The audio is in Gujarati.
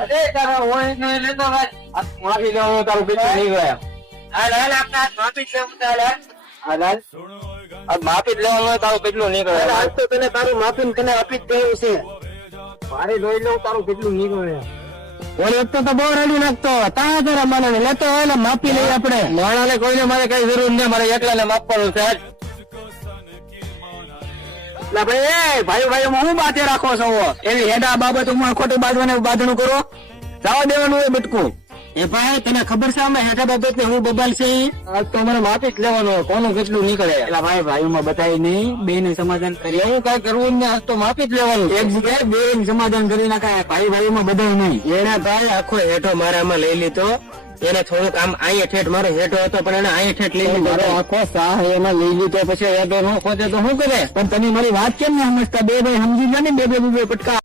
અરે તારા હોય નો લેતો ભાઈ માફી લેવાનું તારું કેટલું નહીં ગયા હાલ હાલ આપણા માફી લેવું હાલ હાલ આ માફી લેવાનું તારું કેટલું નહીં કરે આજ તો તને તારું માફી તને આપી જ દેવું છે મારે જોઈ લઉં તારું કેટલું નહીં કરે ઓલી વખતે તો બહુ રડી નાખતો તારા તારા માણસ લેતો હોય ને માફી લઈએ આપણે માણસને કોઈને મારે કઈ જરૂર નહીં મારે એકલાને માફવાનું છે ભાઈ હું બાતે રાખો છો એવી હેડા બાબત ખોટું બાંધણું કરો જવા દેવાનું હોય બટકું એ ભાઈ તને ખબર છે અમે હેઠા બાબત હું બબાલ છે આજ તો અમારે માફી જ લેવાનું કોનું કેટલું નીકળે એટલે ભાઈ ભાઈઓમાં બતાવી નહીં બે ને સમાધાન કરી એવું કઈ કરવું ને આજ તો માફી જ લેવાનું એક જગ્યાએ બે સમાધાન કરી નાખાય ભાઈ ભાઈઓમાં બધા નહીં એના ભાઈ આખો હેઠો મારામાં લઈ લીધો એને થોડુંક આમ અહીંયા ઠેઠ મારો હેઠો હતો પણ એને અહીંયા ઠેઠ લઈ લીધો મારો આખો સાહ એમાં લઈ લીધો પછી હેઠો ન ખોજે તો શું કરે પણ તમે મારી વાત કેમ ને સમજતા બે ભાઈ સમજી ગયા ને બે પટકા